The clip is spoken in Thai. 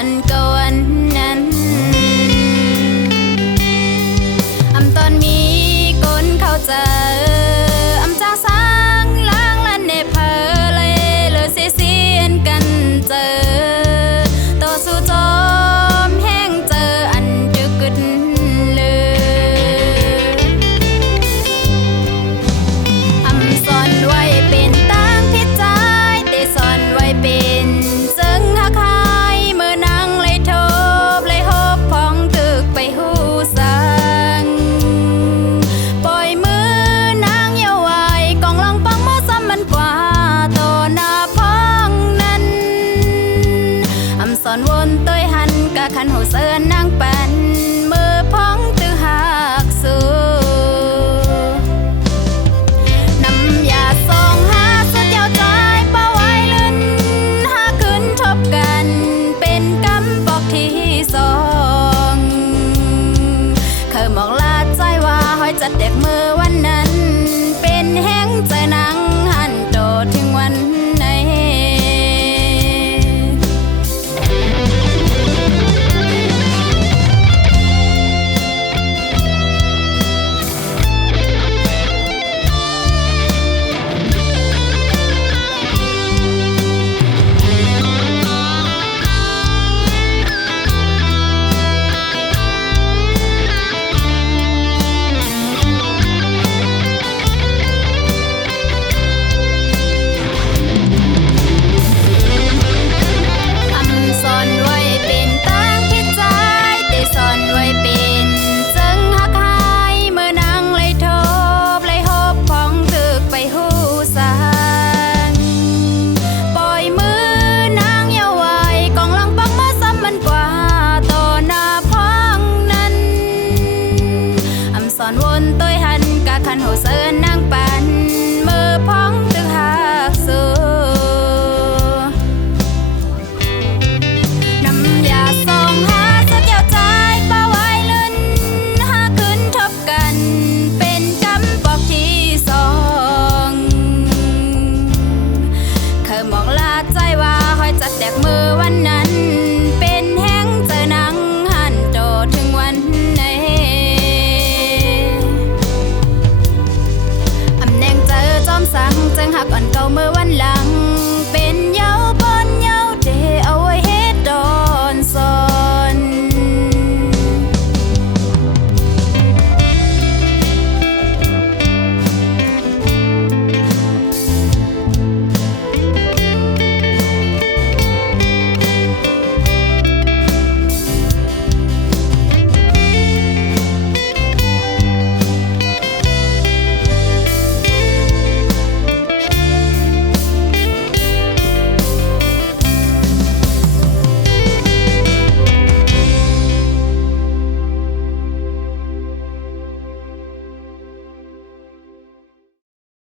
อนก็วันนั้นอำตอนมีคนเข้าใจอำจางสร้างล้างลันเนเพอเลยเสียนกันเจอต่อสู้จอมแห้งเจออันจึกึดเลยอำสอนไว้เป็นตั้งพิจายแต่สอนไว้เป็นจึงหักหายเมื่อนางเลยทบเลยหบพ้องตึกไปหูสังปล่อยมือนางเยาว์วัยกองลองปังมือซ้ำมันกว่าต่อหน้าพ้องนั้นอำสอนวนตัวหันกะขันหูเสือนางปันมือพ้อง